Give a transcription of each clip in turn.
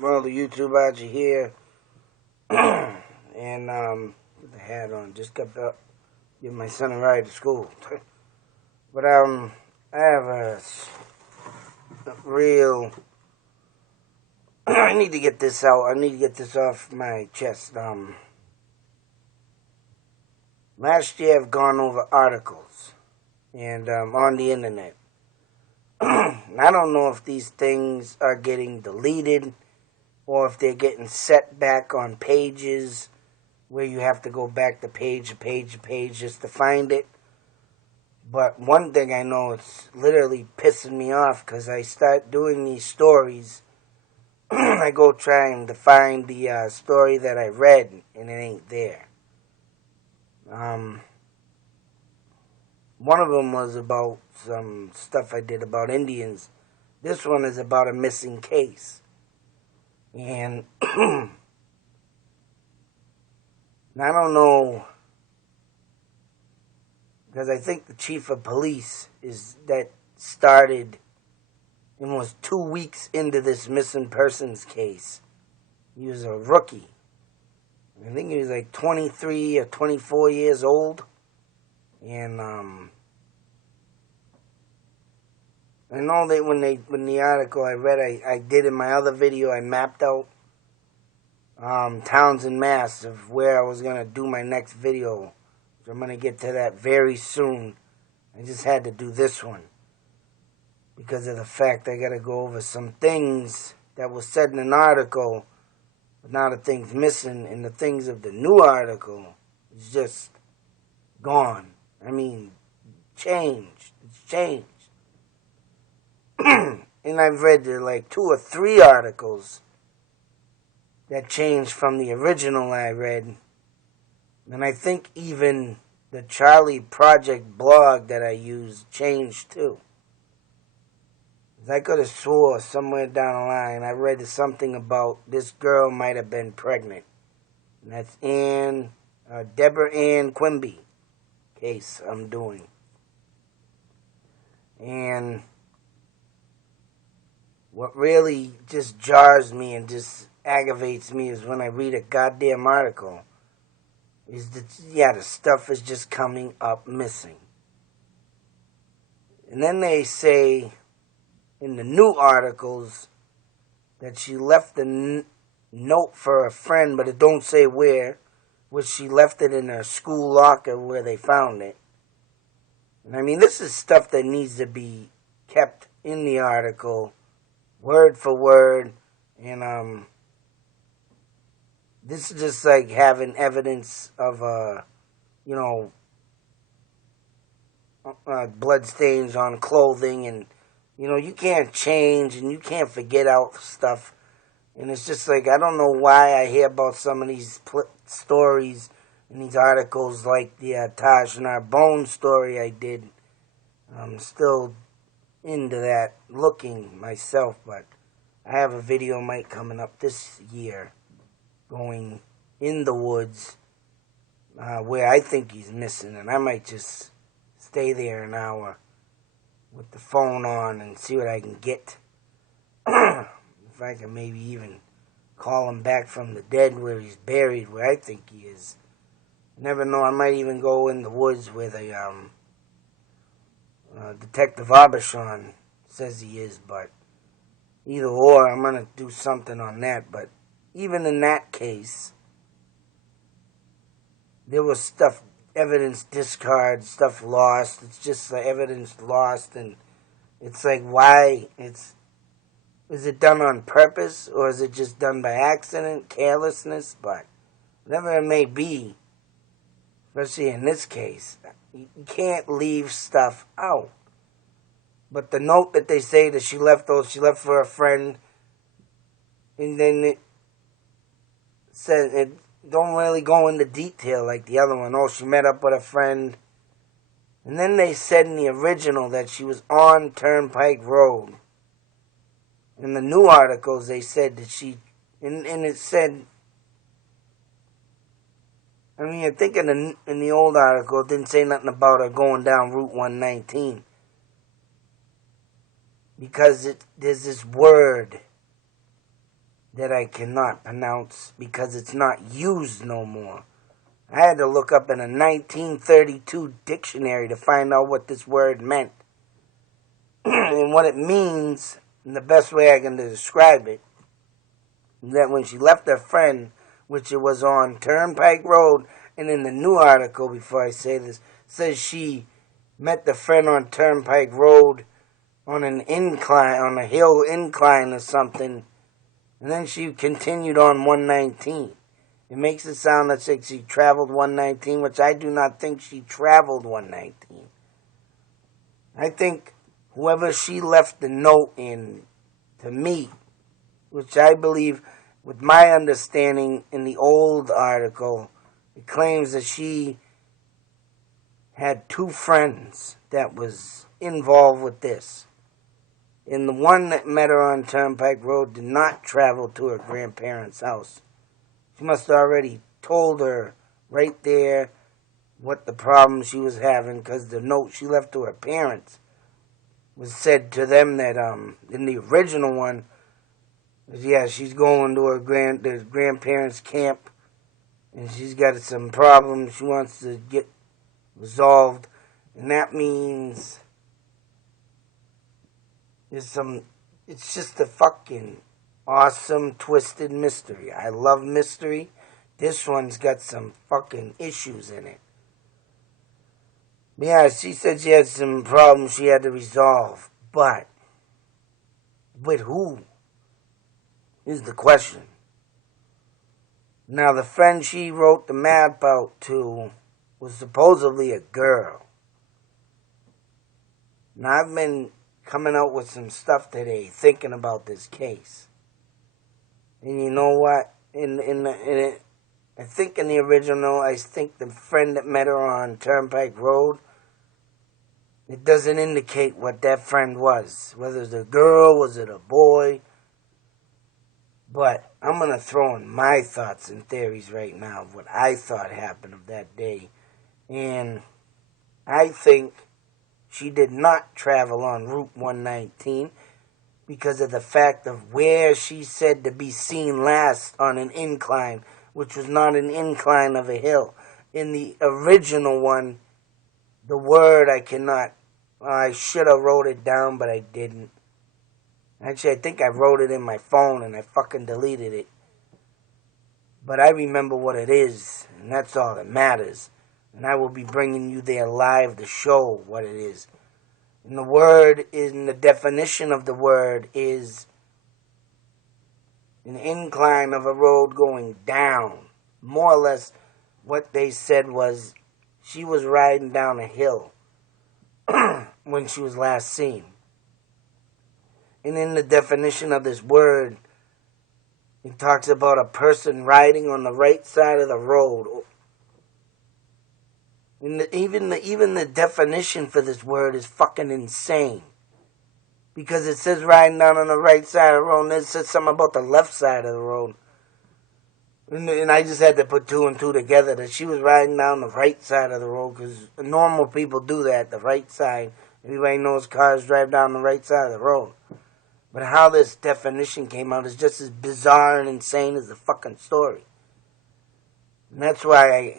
Well, the YouTube out here, and put the hat on. Just got up, give my son a ride to school. But I have a real. I need to get this out. I need to get this off my chest. Last year I've gone over articles, and on the internet. I don't know if these things are getting deleted or if they're getting set back on pages where you have to go back to page just to find it. But one thing I know, it's literally pissing me off because I start doing these stories. I go trying to find the story that I read and it ain't there. One of them was about some stuff I did about Indians. This one is about a missing case. And I don't know, because I think the chief of police that started and was 2 weeks into this missing persons case. He was a rookie. I think he was like 23 or 24 years old. And I know that when the article I read, I did in my other video, I mapped out towns in Mass of where I was going to do my next video. So I'm going to get to that very soon. I just had to do this one because of the fact I got to go over some things that were said in an article, but now the things missing, and the things of the new article is just gone. I mean, changed. It's changed. And I've read like 2 or 3 articles that changed from the original I read. And I think even the Charlie Project blog that I used changed too. I could have swore somewhere down the line I read something about this girl might have been pregnant. And that's Deborah Ann Quimby case I'm doing. And what really just jars me and just aggravates me is when I read a goddamn article is that, the stuff is just coming up missing. And then they say in the new articles that she left a note for a friend, but it don't say where, which she left it in her school locker where they found it. And I mean, this is stuff that needs to be kept in the article, word for word, and this is just like having evidence of, blood stains on clothing, and, you can't change and you can't forget out stuff. And it's just like, I don't know why I hear about some of these stories and these articles, like the Taj Narbonne story I did. I'm still into that, looking myself, but I have a video might coming up this year going in the woods where I think he's missing, and I might just stay there an hour with the phone on and see what I can get. If I can maybe even call him back from the dead where he's buried, where I think he is. Never know, I might even go in the woods where the Detective Arbachon says he is, but either or, I'm going to do something on that. But even in that case, there was stuff, evidence discarded, stuff lost. It's just like evidence lost, and it's like, why? Is it done on purpose, or is it just done by accident, carelessness? But whatever it may be, especially in this case, you can't leave stuff out. But the note that they say that she left for a friend, and then it said it don't really go into detail like the other one. Oh, she met up with a friend. And then they said in the original that she was on Turnpike Road. In the new articles, they said that she, and it said, I mean, I think in the old article, it didn't say nothing about her going down Route 119. Because there's this word that I cannot pronounce because it's not used no more. I had to look up in a 1932 dictionary to find out what this word meant. And what it means, and the best way I can describe it, is that when she left her friend, which it was on Turnpike Road, and in the new article, before I say this, says she met the friend on Turnpike Road on an incline, on a hill incline or something, and then she continued on 119. It makes it sound like she traveled 119, which I do not think she traveled 119. I think whoever she left the note in to me, which I believe, with my understanding in the old article, it claims that she had two friends that was involved with this. And the one that met her on Turnpike Road did not travel to her grandparents' house. She must have already told her right there what the problem she was having, because the note she left to her parents was said to them that in the original one, yeah, she's going to her grandparents' camp, and she's got some problems she wants to get resolved, and that means it's just a fucking awesome, twisted mystery. I love mystery. This one's got some fucking issues in it. Yeah, she said she had some problems she had to resolve, but with who is the question. Now, the friend she wrote the map out to was supposedly a girl. Now, I've been coming out with some stuff today, thinking about this case. And you know what? I think in the original, I think the friend that met her on Turnpike Road, it doesn't indicate what that friend was. Whether it's a girl, was it a boy? But I'm going to throw in my thoughts and theories right now of what I thought happened of that day. And I think she did not travel on Route 119 because of the fact of where she said to be seen last on an incline, which was not an incline of a hill. In the original one, the word I should have wrote it down, but I didn't. Actually, I think I wrote it in my phone and I fucking deleted it. But I remember what it is, and that's all that matters. And I will be bringing you there live to show what it is. And the word, in the definition of the word, is an incline of a road going down. More or less what they said was she was riding down a hill when she was last seen. And in the definition of this word, it talks about a person riding on the right side of the road. And even the definition for this word is fucking insane. Because it says riding down on the right side of the road, and it says something about the left side of the road. And I just had to put two and two together, that she was riding down the right side of the road, because normal people do that, the right side. Everybody knows cars drive down the right side of the road. But how this definition came out is just as bizarre and insane as the fucking story. And that's why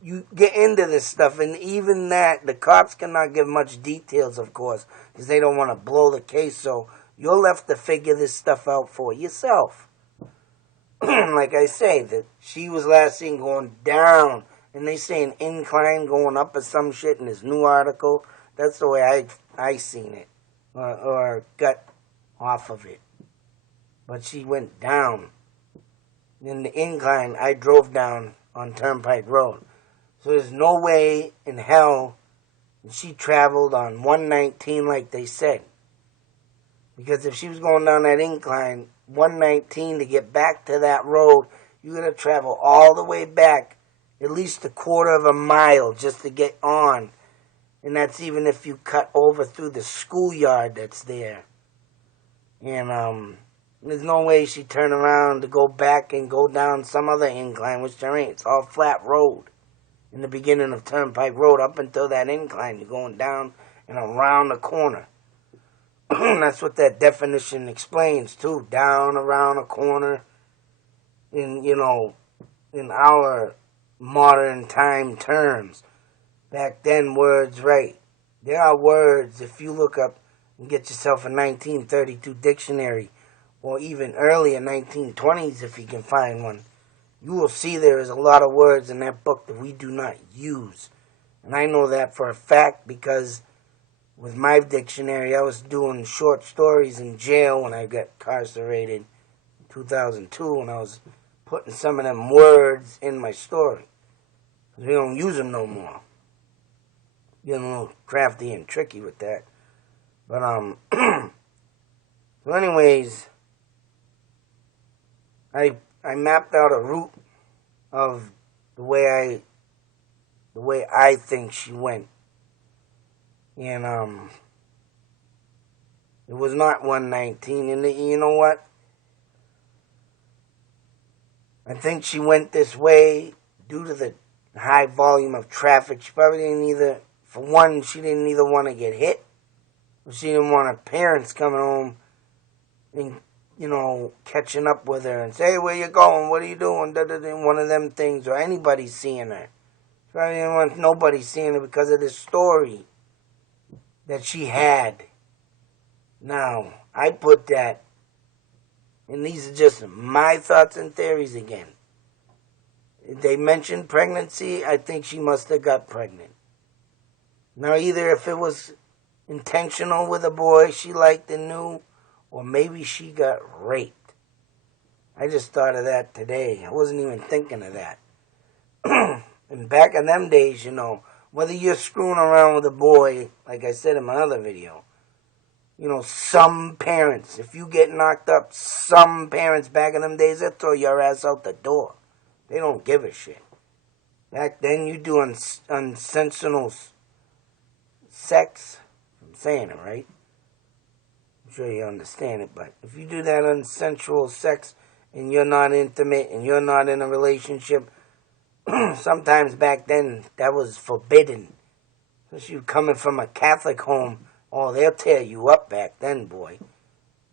you get into this stuff, and even that, the cops cannot give much details, of course, because they don't want to blow the case, so you're left to figure this stuff out for yourself. Like I say, that she was last seen going down, and they say an incline going up or some shit in this new article. That's the way I seen it, or got off of it. But she went down. In the incline, I drove down on Turnpike Road. So there's no way in hell she traveled on 119 like they said. Because if she was going down that incline, 119, to get back to that road, you got to travel all the way back, at least a quarter of a mile just to get on. And that's even if you cut over through the schoolyard that's there. And there's no way she turned around to go back and go down some other incline, which there ain't. It's all flat road. In the beginning of Turnpike Road, up until that incline, you're going down and around the corner. That's what that definition explains too. Down, around a corner, in in our modern time terms. Back then, words, right? There are words. If you look up and get yourself a 1932 dictionary, or even earlier 1920s, if you can find one, you will see there is a lot of words in that book that we do not use. And I know that for a fact because with my dictionary, I was doing short stories in jail when I got incarcerated in 2002, and I was putting some of them words in my story. Because we don't use them no more. Getting a little crafty and tricky with that. But, so anyways, I mapped out a route of the way I think she went. And it was not 119. And you know what? I think she went this way due to the high volume of traffic. She probably didn't for one, she didn't either want to get hit, or she didn't want her parents coming home and, catching up with her and say, hey, where you going? What are you doing? One of them things, or anybody seeing her. She probably didn't want nobody seeing her because of this story that she had. Now, I put that, and these are just my thoughts and theories again. They mentioned pregnancy. I think she must have got pregnant. Now, either if it was intentional with a boy she liked and knew, or maybe she got raped. I just thought of that today. I wasn't even thinking of that. And back in them days, whether you're screwing around with a boy, like I said in my other video, some parents, if you get knocked up, some parents back in them days, they'll throw your ass out the door. They don't give a shit. Back then, you do unsensual sex. I'm saying it right. I'm sure you understand it, but if you do that unsensual sex and you're not intimate and you're not in a relationship, sometimes back then that was forbidden. Especially you coming from a Catholic home, they'll tear you up back then, boy.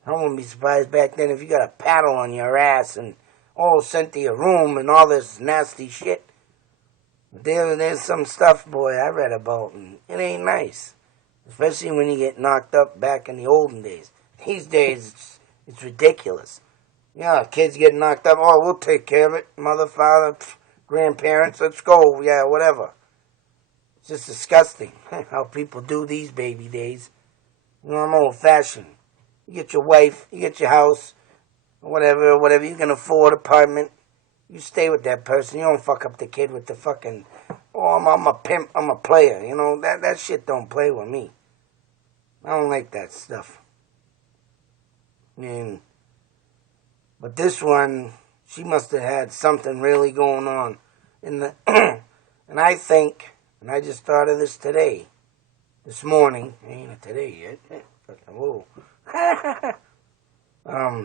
I wouldn't be surprised back then if you got a paddle on your ass and sent to your room and all this nasty shit. There's some stuff, boy, I read about, and it ain't nice. Especially when you get knocked up back in the olden days. These days, it's ridiculous. Kids get knocked up. We'll take care of it. Mother, father, grandparents, let's go. Yeah, whatever. It's just disgusting how people do these baby days. I'm old-fashioned. You get your wife, you get your house, whatever you can afford, apartment. You stay with that person. You don't fuck up the kid with the fucking, I'm a pimp, I'm a player. That shit don't play with me. I don't like that stuff. But this one, she must have had something really going on. And I think, and I just thought of this this morning, ain't it today yet? Whoa.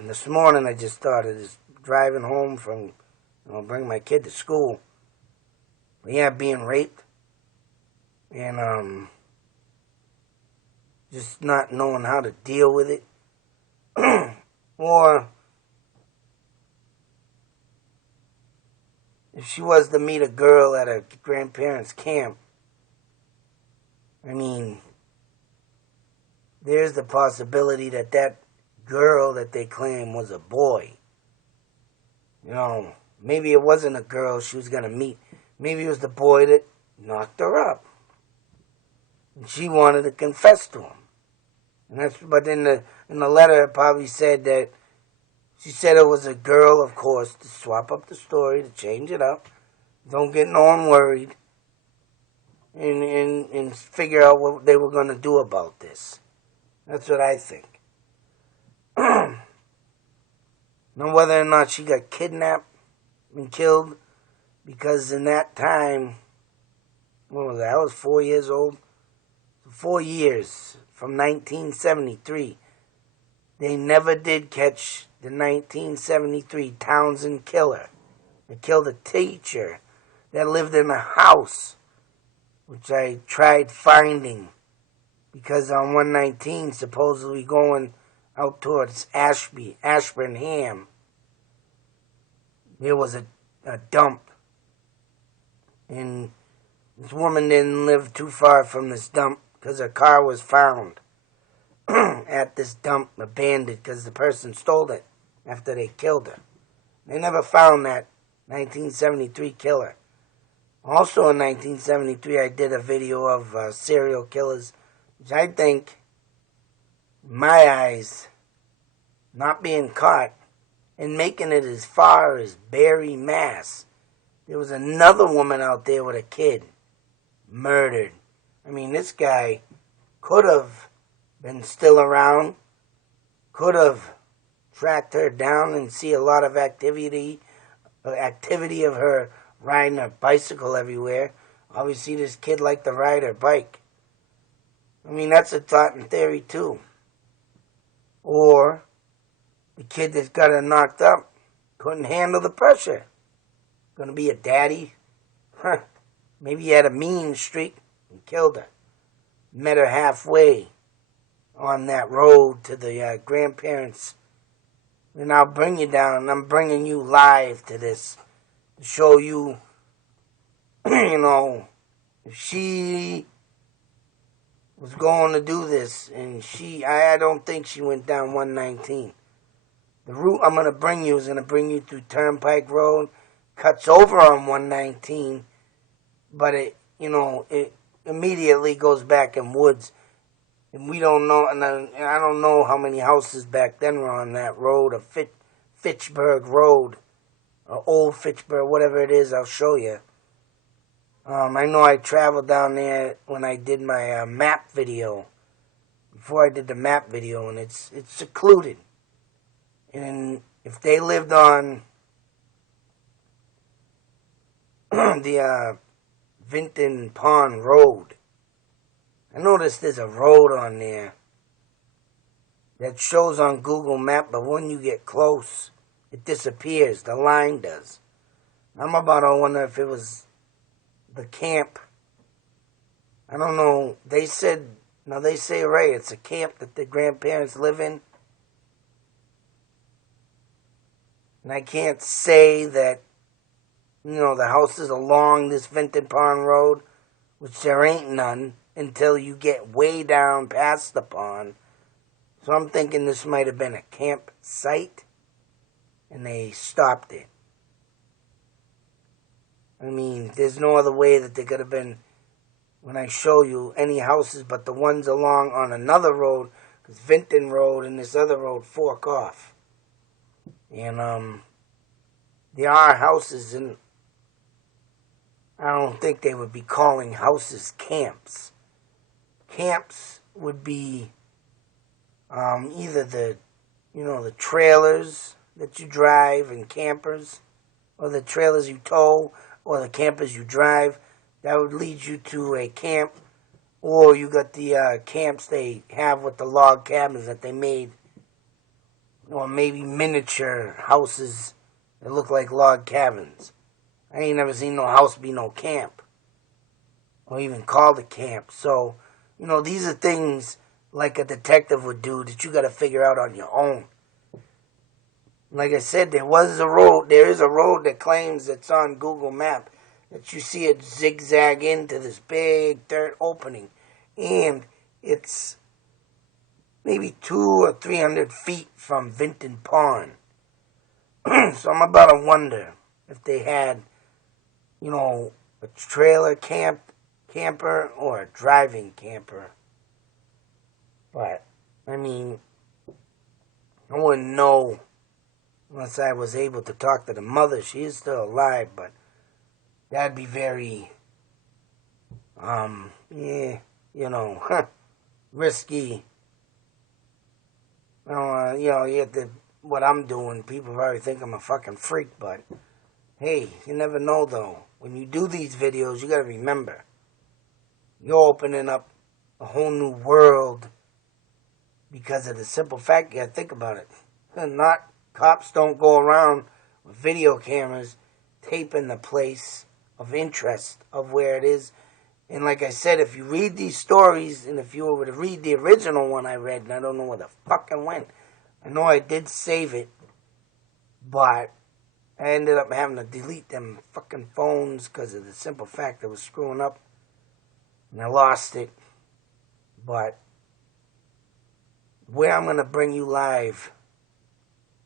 This morning I just thought of this, driving home from, bring my kid to school. Being raped. And, just not knowing how to deal with it. Or if she was to meet a girl at a grandparents' camp, there's the possibility that girl that they claim was a boy. Maybe it wasn't a girl she was going to meet. Maybe it was the boy that knocked her up. And she wanted to confess to him. But in the letter, it probably said that she said it was a girl, of course, to swap up the story, to change it up. Don't get no one worried. And figure out what they were going to do about this. That's what I think. Now, whether or not she got kidnapped and killed, because in that time, what was that? I was 4 years old. 4 years from 1973. They never did catch the 1973 Townsend killer. They killed a teacher that lived in a house, which I tried finding because on 119, supposedly going out towards Ashburnham, there was a dump. And this woman didn't live too far from this dump because her car was found at this dump abandoned because the person stole it after they killed her. They never found that 1973 killer. Also in 1973, I did a video of serial killers, which I think, in my eyes, not being caught and making it as far as Barry, Mass. There was another woman out there with a kid, murdered. I mean, this guy could have been still around, could have tracked her down and see a lot of activity of her riding her bicycle everywhere. Obviously, this kid liked to ride her bike. I mean, that's a thought and theory, too. Or the kid that got her knocked up couldn't handle the pressure. Gonna be a daddy? Maybe he had a mean streak and killed her. Met her halfway on that road to the grandparents. And I'll bring you down. I'm bringing you live to this to show you, if she was going to do this, and I don't think she went down 119. The route I'm going to bring you is going to bring you through Turnpike Road, cuts over on 119, but it immediately goes back in woods. And we don't know, and I don't know how many houses back then were on that road, of Fitchburg Road, or Old Fitchburg, whatever it is, I'll show you. I know I traveled down there when I did my map video, before I did the map video, and it's secluded. And if they lived on the Vinton Pond Road, I noticed there's a road on there that shows on Google Maps, but when you get close, it disappears. The line does. I'm about to wonder if it was the camp. I don't know. They say right, it's a camp that the grandparents live in. And I can't say that, the houses along this Vinton Pond Road, which there ain't none, until you get way down past the pond. So I'm thinking this might have been a campsite, and they stopped it. I mean, there's no other way that they could have been, when I show you, any houses but the ones along on another road, because Vinton Road and this other road fork off. And there are houses, and I don't think they would be calling houses camps. Camps would be either the trailers that you drive and campers, or the trailers you tow, or the campers you drive. That would lead you to a camp. Or you got the camps they have with the log cabins that they made, or maybe miniature houses that look like log cabins. I ain't never seen no house be no camp, or even called a camp. So, these are things like a detective would do that you got to figure out on your own. Like I said, there is a road that claims it's on Google Maps, that you see it zigzag into this big dirt opening. And it's maybe 200 or 300 feet from Vinton Pond. So I'm about to wonder if they had, a trailer camper or a driving camper. But, I mean, I wouldn't know unless I was able to talk to the mother. She is still alive, but that'd be very, risky. What I'm doing, people probably think I'm a fucking freak, but hey, you never know though. When you do these videos, you gotta remember, you're opening up a whole new world because of the simple fact you gotta think about it. Cops don't go around with video cameras taping the place of interest of where it is And like I said, if you read these stories, and if you were to read the original one I read, and I don't know where the fuck it went. I know I did save it, but I ended up having to delete them fucking phones because of the simple fact I was screwing up. And I lost it. But where I'm going to bring you live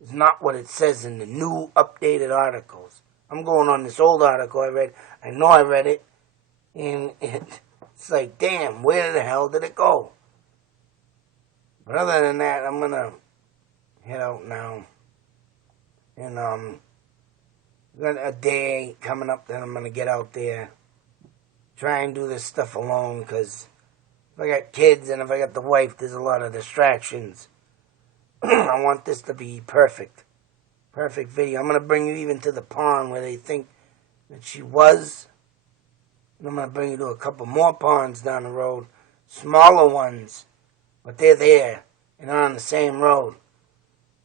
is not what it says in the new updated articles. I'm going on this old article I read. I know I read it. And it's like, damn, where the hell did it go? But other than that, I'm going to head out now. And got a day coming up that I'm going to get out there. Try and do this stuff alone, because if I got kids and if I got the wife, there's a lot of distractions. I want this to be perfect. Perfect video. I'm going to bring you even to the pond where they think that she was. And I'm going to bring you to a couple more ponds down the road. Smaller ones. But they're there. And they're on the same road.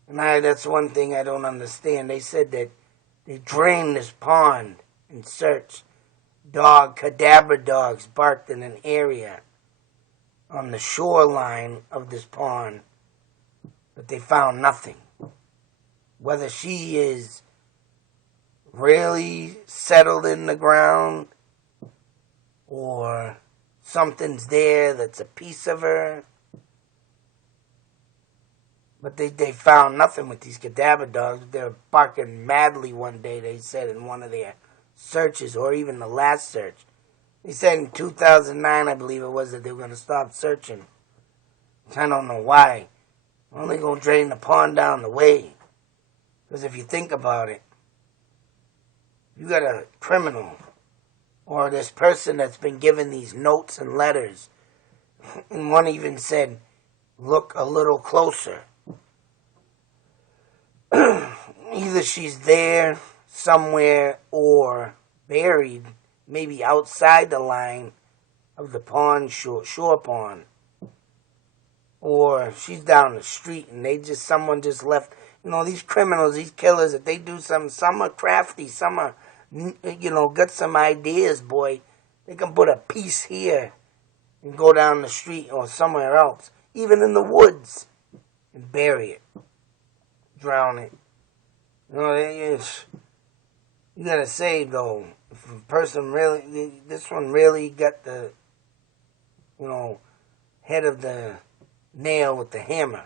And that's one thing I don't understand. They said that they drained this pond and searched. Cadaver dogs barked in an area on the shoreline of this pond, but they found nothing. Whether she is really settled in the ground or something's there that's a piece of her, but they found nothing with these cadaver dogs. They were barking madly one day, they said, in one of their searches, or even the last search. They said in 2009, I believe it was, that they were going to stop searching. I don't know why. We're only going to drain the pond down the way. Because if you think about it, you got a criminal or this person that's been given these notes and letters, and one even said, look a little closer. Either she's there somewhere or buried, maybe outside the line of the pond, shore pond, or she's down the street and someone just left. These criminals, these killers, if they do some are crafty, some are, got some ideas, boy. They can put a piece here and go down the street or somewhere else, even in the woods, and bury it, drown it. You gotta say, though, if a person really, this one really got the, head of the nail with the hammer.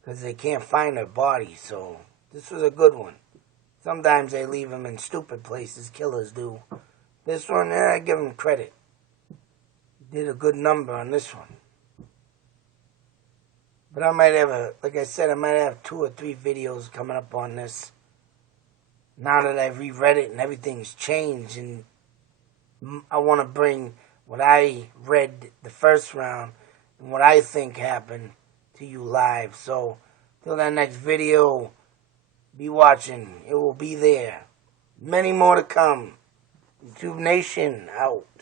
Because they can't find her body, so this was a good one. Sometimes they leave them in stupid places, killers do. This one, I give them credit. Did a good number on this one. But I might have like I said, I might have 2 or 3 videos coming up on this. Now that I've reread it and everything's changed, and I want to bring what I read the first round and what I think happened to you live. So, till that next video, be watching. It will be there. Many more to come. YouTube Nation, out.